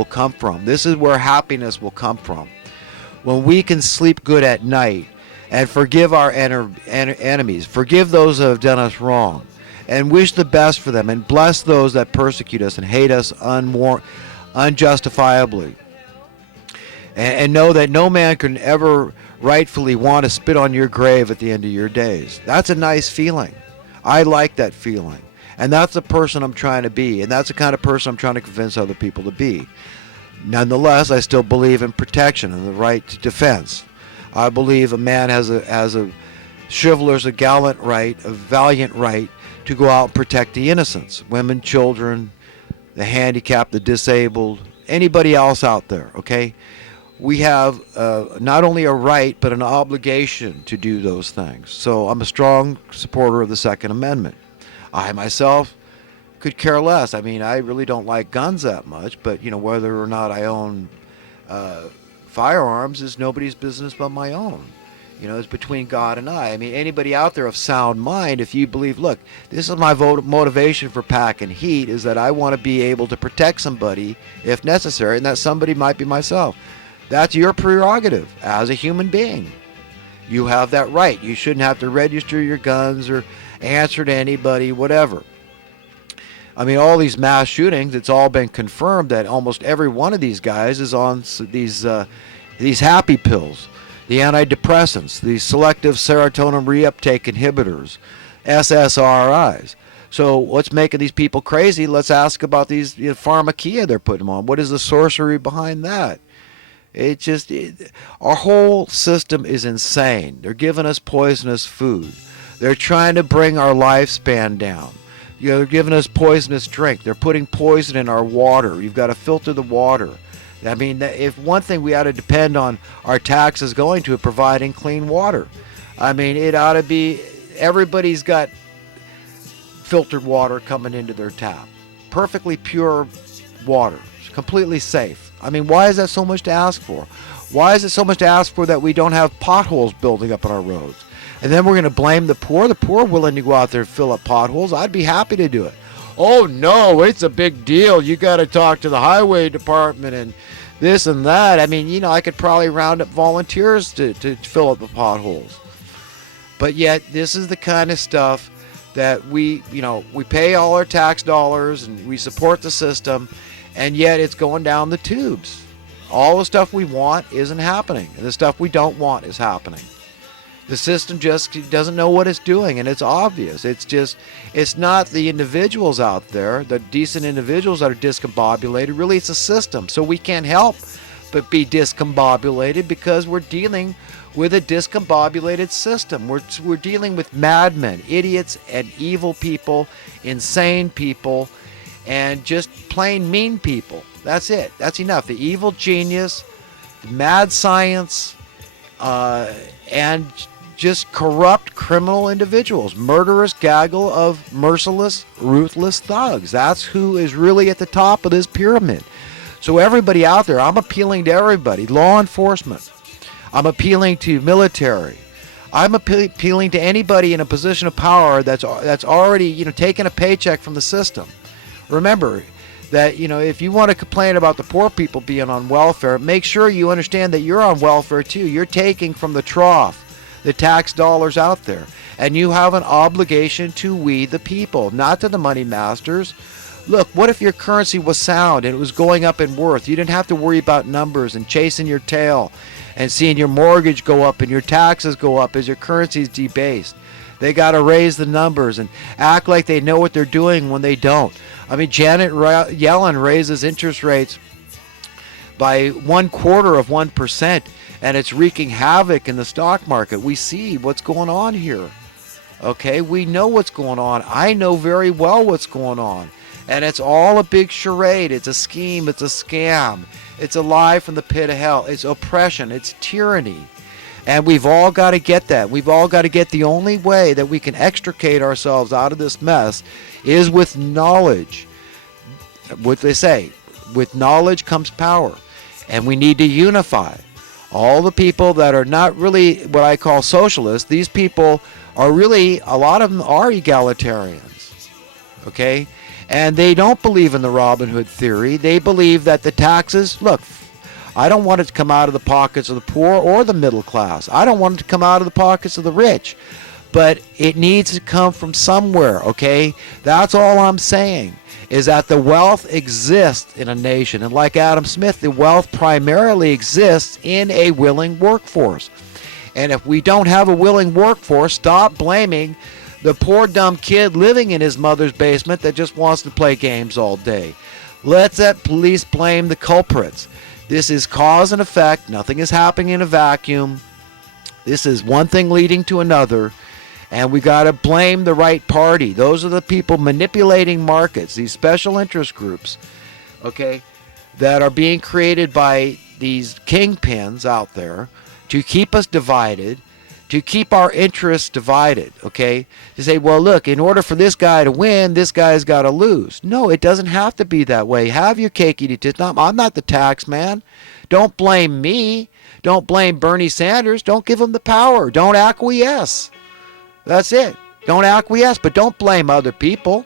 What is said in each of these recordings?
will come from. This is where happiness will come from. When we can sleep good at night and forgive our enemies, forgive those that have done us wrong, and wish the best for them, and bless those that persecute us and hate us unjustifiably. And know that no man can ever rightfully want to spit on your grave at the end of your days. That's a nice feeling. I like that feeling. And that's the person I'm trying to be. And that's the kind of person I'm trying to convince other people to be. Nonetheless, I still believe in protection and the right to defense. I believe a man has a chivalrous, a gallant right, a valiant right to go out and protect the innocents, women, children, the handicapped, the disabled, anybody else out there, okay? We have not only a right, but an obligation to do those things. So I'm a strong supporter of the Second Amendment. I myself could care less. I mean, I really don't like guns that much, but, you know, whether or not I own firearms is nobody's business but my own. You know, it's between God and I. I mean, anybody out there of sound mind, if you believe, look, this is my motivation for packing heat, is that I want to be able to protect somebody if necessary, and that somebody might be myself. That's your prerogative as a human being. You have that right. You shouldn't have to register your guns or answer to anybody, whatever. I mean, all these mass shootings, it's all been confirmed that almost every one of these guys is on these happy pills, the antidepressants, the selective serotonin reuptake inhibitors, SSRIs. So what's making these people crazy? Let's ask about these pharmakeia they're putting them on. What is the sorcery behind that? Our whole system is insane. They're giving us poisonous food. They're trying to bring our lifespan down. They're giving us poisonous drink. They're putting poison in our water. You've got to filter the water. I mean, if one thing we ought to depend on our taxes going to providing clean water. I mean, it ought to be, everybody's got filtered water coming into their tap. Perfectly pure water. Completely safe. I mean, why is that so much to ask for? Why is it so much to ask for that we don't have potholes building up on our roads? And then we're going to blame the poor. The poor are willing to go out there and fill up potholes. I'd be happy to do it. Oh, no, it's a big deal. You got to talk to the highway department and this and that. I mean, you know, I could probably round up volunteers to fill up the potholes. But yet, this is the kind of stuff that we pay all our tax dollars and we support the system, and yet it's going down the tubes. All the stuff we want isn't happening, and the stuff we don't want is happening. The system just doesn't know what it's doing, and it's obvious. It's not the individuals out there, the decent individuals that are discombobulated. Really, it's a system. So we can't help but be discombobulated because we're dealing with a discombobulated system. We're dealing with madmen, idiots, and evil people, insane people, and just plain mean people. That's it. That's enough. The evil genius, the mad science, and just corrupt criminal individuals, murderous gaggle of merciless, ruthless thugs. That's who is really at the top of this pyramid. So everybody out there, I'm appealing to everybody, law enforcement. I'm appealing to military. I'm appealing to anybody in a position of power that's already, taking a paycheck from the system. Remember that, if you want to complain about the poor people being on welfare, make sure you understand that you're on welfare too. You're taking from the trough the tax dollars out there, and you have an obligation to we the people, not to the money masters. Look, what if your currency was sound and it was going up in worth? You didn't have to worry about numbers and chasing your tail and seeing your mortgage go up and your taxes go up as your currency is debased. They got to raise the numbers and act like they know what they're doing when they don't. I mean, Janet Yellen raises interest rates by 1/4%, and it's wreaking havoc in the stock market. We see what's going on here. Okay, we know what's going on. I know very well what's going on. And it's all a big charade. It's a scheme. It's a scam. It's a lie from the pit of hell. It's oppression. It's tyranny. And we've all got to get that. We've all got to get the only way that we can extricate ourselves out of this mess is with knowledge. What they say, with knowledge comes power. And we need to unify. All the people that are not really what I call socialists, these people are really, a lot of them are egalitarians. Okay? And they don't believe in the Robin Hood theory. They believe that the taxes, look, I don't want it to come out of the pockets of the poor or the middle class. I don't want it to come out of the pockets of the rich. But it needs to come from somewhere, okay? That's all I'm saying, is that the wealth exists in a nation. And like Adam Smith, the wealth primarily exists in a willing workforce. And if we don't have a willing workforce, stop blaming the poor dumb kid living in his mother's basement that just wants to play games all day. Let's at least blame the culprits. This is cause and effect. Nothing is happening in a vacuum. This is one thing leading to another. And we got to blame the right party. Those are the people manipulating markets, these special interest groups, okay, that are being created by these kingpins out there to keep us divided, to keep our interests divided, okay? To say, well, look, in order for this guy to win, this guy's got to lose. No, it doesn't have to be that way. Have your cake, eat it. I'm not the tax man. Don't blame me. Don't blame Bernie Sanders. Don't give him the power. Don't acquiesce. That's it. Don't acquiesce, but don't blame other people,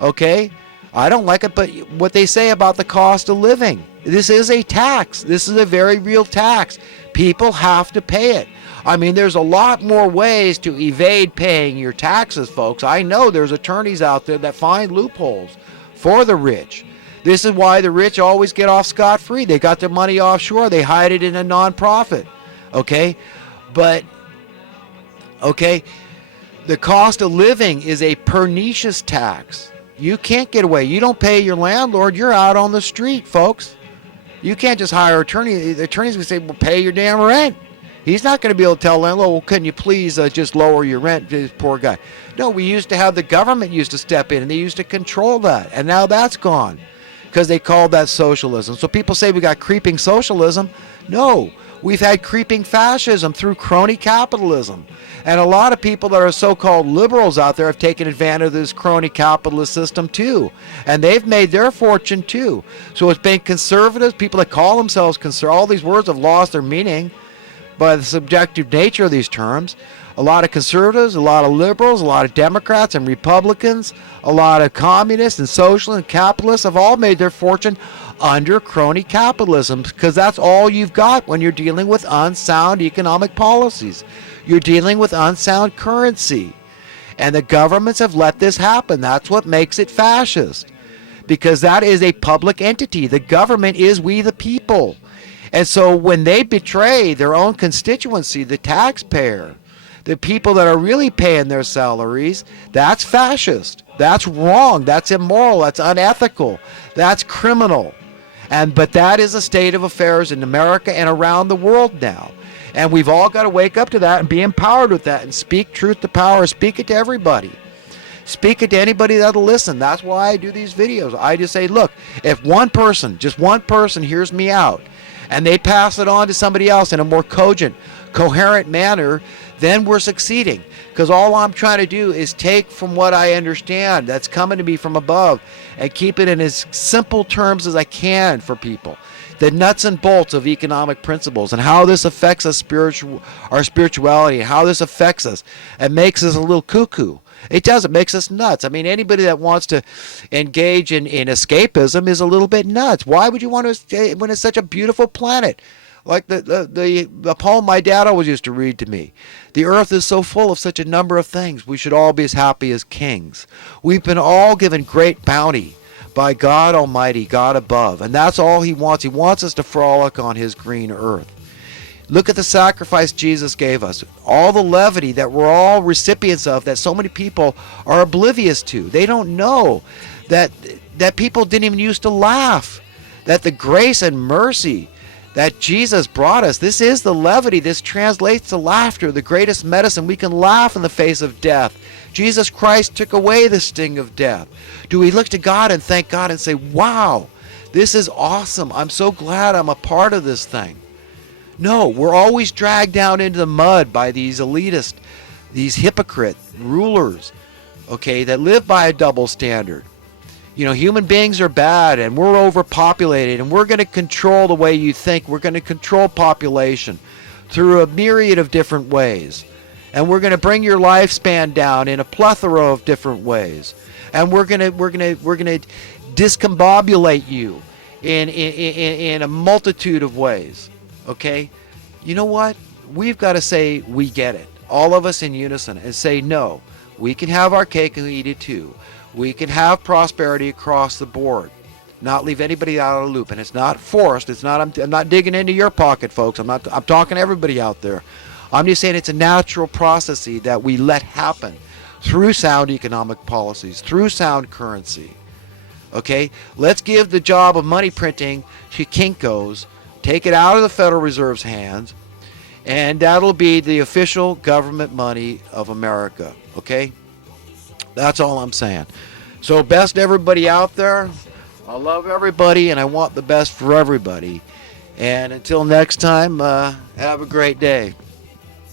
okay? I don't like it, but what they say about the cost of living, this is a tax. This is a very real tax. People have to pay it. I mean, there's a lot more ways to evade paying your taxes, folks. I know there's attorneys out there that find loopholes for the rich. This is why the rich always get off scot-free. They got their money offshore. They hide it in a nonprofit, okay? But, okay, the cost of living is a pernicious tax. You can't get away. You don't pay your landlord, you're out on the street, folks. You can't just hire an attorney. The attorney's going to say, well, pay your damn rent. He's not going to be able to tell landlord, well, can you please just lower your rent to this poor guy? No, we used to have the government used to step in, and they used to control that. And now that's gone because they called that socialism. So people say we got creeping socialism. No, we've had creeping fascism through crony capitalism. And a lot of people that are so-called liberals out there have taken advantage of this crony capitalist system too. And they've made their fortune too. So it's been conservatives, people that call themselves conservatives, all these words have lost their meaning by the subjective nature of these terms. A lot of conservatives, a lot of liberals, a lot of Democrats and Republicans, a lot of communists and socialists and capitalists have all made their fortune under crony capitalism, because that's all you've got when you're dealing with unsound economic policies. You're dealing with unsound currency. And the governments have let this happen. That's what makes it fascist, because that is a public entity. The government is we the people. And so when they betray their own constituency, the taxpayer, the people that are really paying their salaries, that's fascist. That's wrong. That's immoral. That's unethical. That's criminal. But that is a state of affairs in America and around the world now. And we've all got to wake up to that and be empowered with that and speak truth to power. Speak it to everybody. Speak it to anybody that'll listen. That's why I do these videos. I just say, look, if one person, just one person hears me out and they pass it on to somebody else in a more cogent, coherent manner, then we're succeeding. Because all I'm trying to do is take from what I understand that's coming to me from above and keep it in as simple terms as I can for people. The nuts and bolts of economic principles and how this affects us our spirituality, and how this affects us and makes us a little cuckoo. It does. It makes us nuts. I mean, anybody that wants to engage in escapism is a little bit nuts. Why would you want to stay when it's such a beautiful planet? Like the poem my dad always used to read to me. The earth is so full of such a number of things. We should all be as happy as kings. We've been all given great bounty by God Almighty, God above. And that's all he wants. He wants us to frolic on his green earth. Look at the sacrifice Jesus gave us. All the levity that we're all recipients of, that so many people are oblivious to. They don't know that people didn't even used to laugh. That the grace and mercy that Jesus brought us, this is the levity. This translates to laughter, the greatest medicine. We can laugh in the face of death. Jesus Christ took away the sting of death. Do we look to God and thank God and say, wow, this is awesome. I'm so glad I'm a part of this thing. No, we're always dragged down into the mud by these elitists, these hypocrite rulers, okay, that live by a double standard. You know, human beings are bad and we're overpopulated and we're going to control the way you think. We're going to control population through a myriad of different ways. And we're going to bring your lifespan down in a plethora of different ways. and we're gonna discombobulate you in a multitude of ways. Okay, you know what? We've got to say we get it, all of us in unison, and say no. We can have our cake and eat it too. We can have prosperity across the board, not leave anybody out of the loop. And it's not forced. It's not. I'm not digging into your pocket, folks. I'm talking to everybody out there. I'm just saying it's a natural process that we let happen through sound economic policies, through sound currency. Okay, let's give the job of money printing to Kinkos, take it out of the Federal Reserve's hands, and that'll be the official government money of America. Okay, that's all I'm saying. So best everybody out there. I love everybody, and I want the best for everybody. And until next time, have a great day.